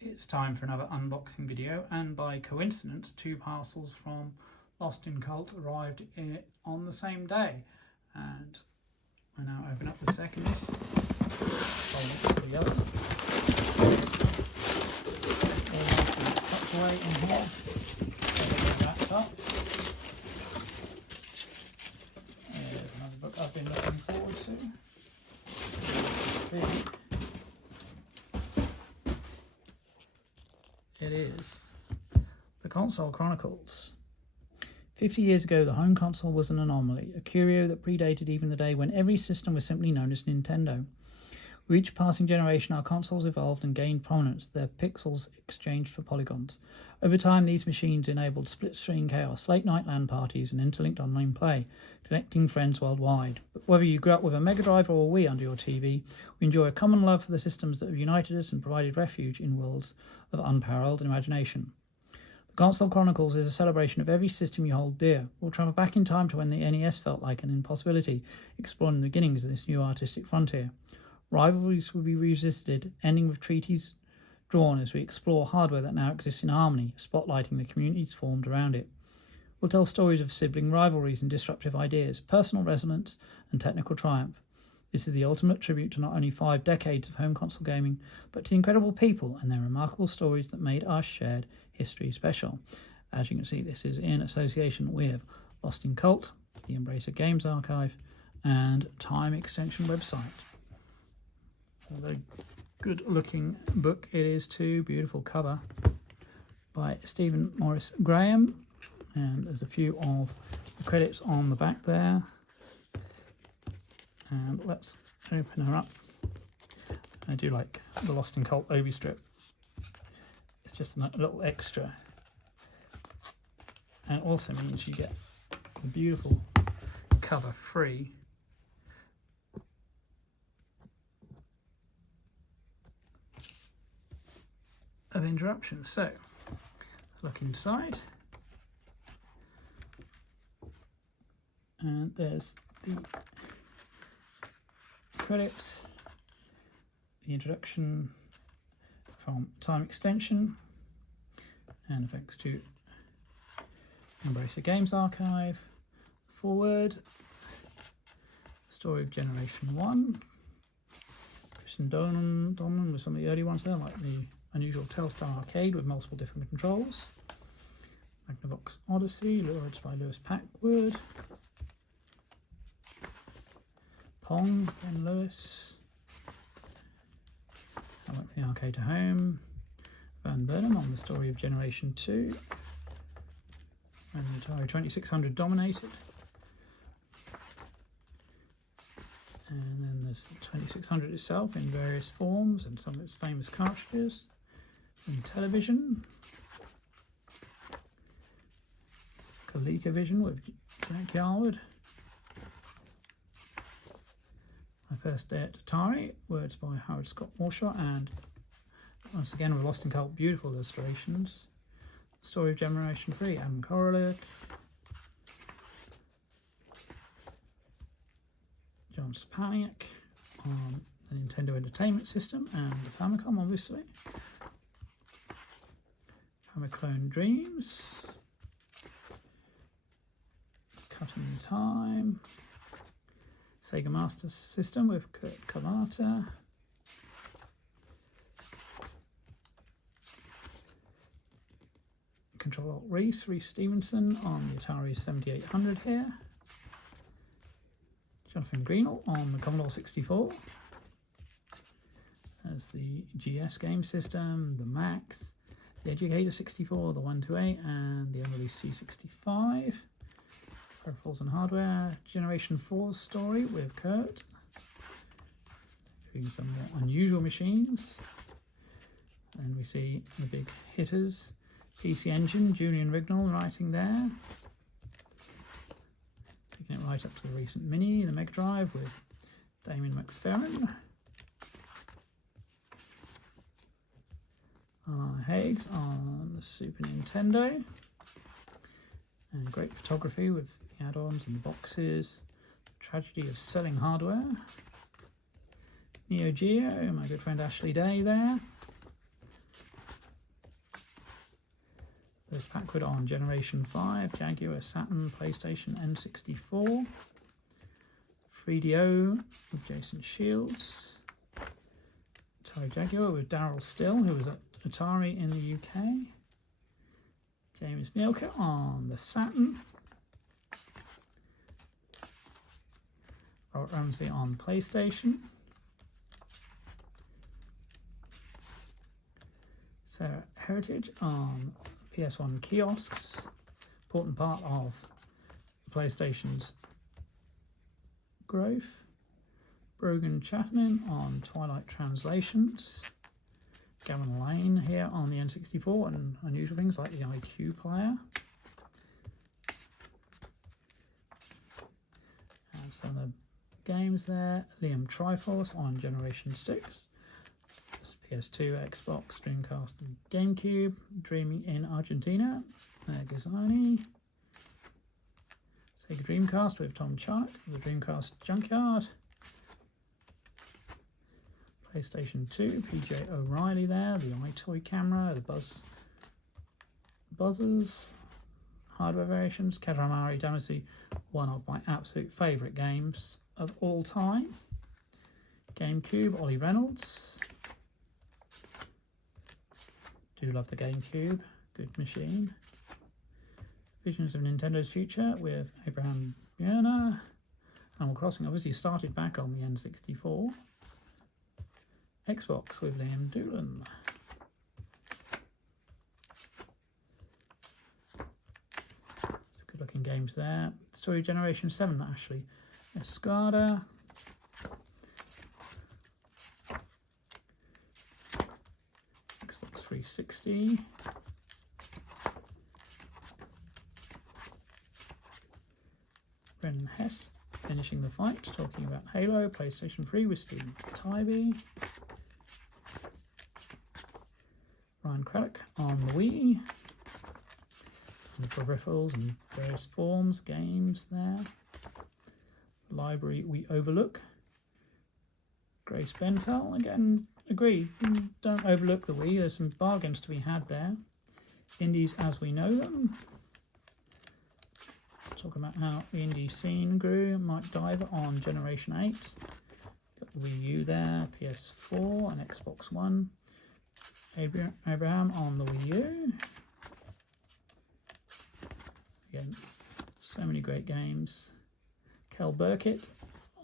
It's time for another unboxing video, and by coincidence 2 parcels from Lost in Cult arrived on the same day, and I now open up the second, fold it together, all tucked away in here, wrapped up. There's another book I've been looking forward to. See. It is the console Chronicles. 50 years ago, the home console was an anomaly, a curio that predated even the day when every system was simply known as Nintendo. With each passing generation, our consoles evolved and gained prominence, their pixels exchanged for polygons. Over time, these machines enabled split-screen chaos, late-night LAN parties, and interlinked online play, connecting friends worldwide. But whether you grew up with a Mega Drive or a Wii under your TV, we enjoy a common love for the systems that have united us and provided refuge in worlds of unparalleled imagination. The Console Chronicles is a celebration of every system you hold dear. We'll travel back in time to when the NES felt like an impossibility, exploring the beginnings of this new artistic frontier. Rivalries will be revisited, ending with treaties drawn as we explore hardware that now exists in harmony, spotlighting the communities formed around it. We'll tell stories of sibling rivalries and disruptive ideas, personal resonance and technical triumph. This is the ultimate tribute to not only 5 decades of home console gaming, but to the incredible people and their remarkable stories that made our shared history special. As you can see, this is in association with Lost in Cult, the Embracer Games Archive, and Time Extension website. A very good looking book it is too. Beautiful cover by Stephen Morris Graham, and there's a few of the credits on the back there. And let's open her up. I do like the Lost in Cult Obi strip. It's just a little extra, and it also means you get a beautiful cover free. Of interruptions. So let's look inside, and there's the credits, the introduction from Time Extension, and thanks to Embracer Games Archive. Forward, story of Generation 1. Christian Donman with some of the early ones there, like the unusual Telstar arcade with multiple different controls. Magnavox Odyssey, lyrics by Lewis Packwood. Pong, Ben Lewis. I went from the arcade to home. Van Burnham on the story of Generation 2. And the Atari 2600 dominated. And then there's the 2600 itself in various forms and some of its famous cartridges. And television. ColecoVision with Jack Yarwood. My first day at Atari, words by Howard Scott Warshaw, and once again with Lost in Cult, beautiful illustrations. Story of Generation 3, Adam Korolik. John Stepaniak on the Nintendo Entertainment System and the Famicom, obviously. Famiclone Dreams. Cutting Time. Sega Master System with Kurt Kawata. Control Reese Stevenson on the Atari 7800 here. Jonathan Greenall on the Commodore 64. There's the GS game system, the Max, the Educator 64, the 128, and the unreleased C65. Peripherals and hardware. Generation 4 story with Kurt. Showing some more unusual machines. And we see the big hitters. PC Engine, Julian Rignall writing there. Taking it right up to the recent Mini, the Mega Drive with Damien McFerrin. Hagues on the Super Nintendo. And great photography with the add-ons and the boxes. Tragedy of selling hardware. Neo Geo, my good friend Ashley Day there. Goes backward on Generation 5, Jaguar, Saturn, PlayStation, N64. 3DO with Jason Shields. Atari Jaguar with Daryl Still, who was at Atari in the UK. James Mielke on the Saturn. Robert Ramsey on PlayStation. Sarah Heritage on PS1 kiosks. Important part of PlayStation's growth. Brogan Chapman on Twilight Translations. Gavin Lane here on the N64 and unusual things like the IQ player. And some of the games there. Liam Triforce on Generation 6. PS2, Xbox, Dreamcast and GameCube. Dreaming in Argentina. Gazani. Sega Dreamcast with Tom Charnock, the Dreamcast Junkyard. PlayStation 2, PJ O'Reilly there, the iToy camera, the buzzers, hardware variations. Katamari Damacy, one of my absolute favourite games of all time. GameCube, Ollie Reynolds. Do love the GameCube, good machine. Visions of Nintendo's Future with Abraham Bierner. Animal Crossing obviously started back on the N64. Xbox with Liam Doolan. Some good looking games there. Story Generation 7, Ashley Escada. Xbox 360. Brendan Hess finishing the fight, talking about Halo, PlayStation 3 with Steve Tybee. Ryan Craddock on the Wii. And the peripherals and various forms, games there. Library we overlook. Grace Benfell, again, agree, don't overlook the Wii, there's some bargains to be had there. Indies as we know them. Talking about how the indie scene grew. Mike Diver on Generation 8. Got the Wii U there, PS4 and Xbox One. Abraham on the Wii U. Again, so many great games. Kel Burkitt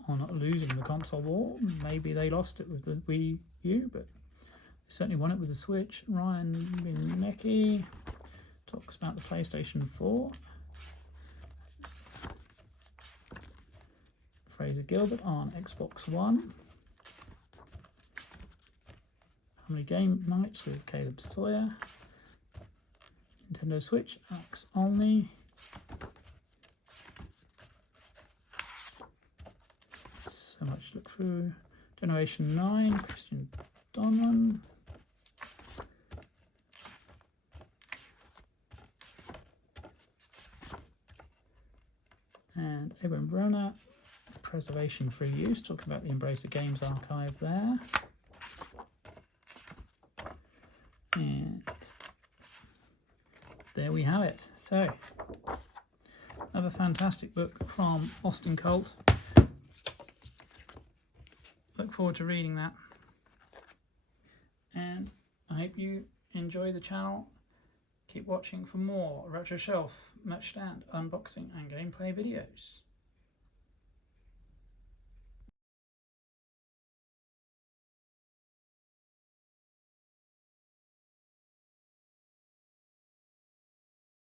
on losing the console war. Maybe they lost it with the Wii U, but they certainly won it with the Switch. Ryan Binecki talks about the PlayStation 4. Fraser Gilbert on Xbox One. Family Game Nights with Caleb Sawyer. Nintendo Switch, Alex Olney. So much to look through. Generation 9, Christian Donlan. And Abraham Broner, Preservation Free Use, talking about the Embracer Games archive there. And there we have it. So, another fantastic book from Austin Colt. Look forward to reading that. And I hope you enjoy the channel. Keep watching for more Retro Shelf, Merch Stand, unboxing and gameplay videos.